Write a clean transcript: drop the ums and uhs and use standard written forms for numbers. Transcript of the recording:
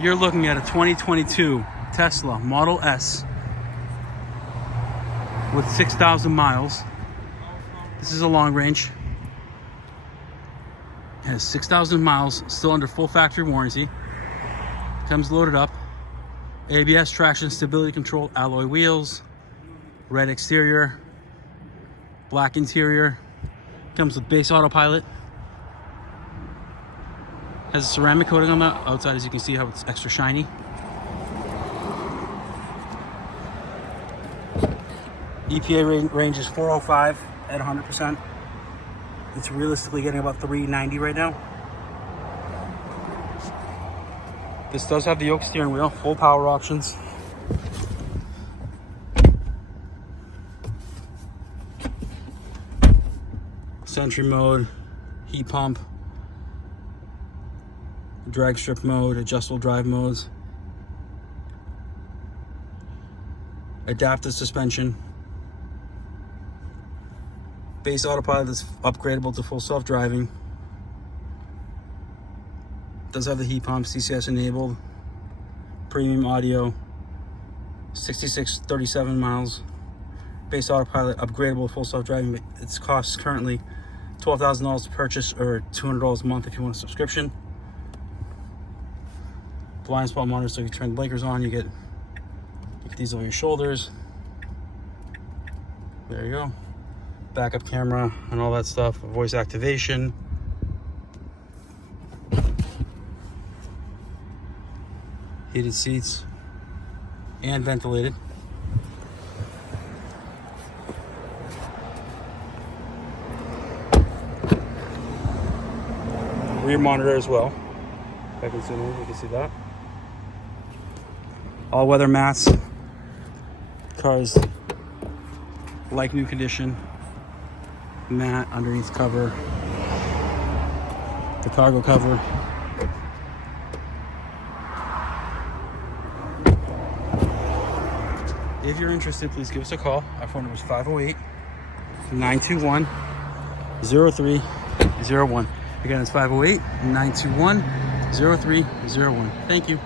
You're looking at a 2022 Tesla Model S with 6,000 miles. This is a long range. It has 6,000 miles, still under full factory warranty. Comes loaded up. ABS, traction, stability control, alloy wheels, red exterior, black interior. Comes with base autopilot. Has a ceramic coating on the outside, as you can see how it's extra shiny. EPA range is 405 at 100%. It's realistically getting about 390 right now. This does have the Yoke steering wheel, full power options. Sentry mode, heat pump, drag strip mode, adjustable drive modes, adaptive suspension, base autopilot that's upgradable to full self-driving. Does have the heat pump, CCS enabled, premium audio, 6637 miles, base autopilot, upgradable to full self-driving. Its costs currently $12,000 to purchase, or $200 a month if you want a subscription. Blind spot monitor, so if you turn the blinkers on, you get these over your shoulders. There you go. Backup camera and all that stuff. Voice activation. Heated seats and ventilated. Rear monitor as well. If I can zoom in, you can see that. All weather mats. Car's like new condition. Mat underneath cover. The cargo cover. If you're interested, please give us a call. Our phone number is 508-921-0301. Again, it's 508-921-0301. Thank you.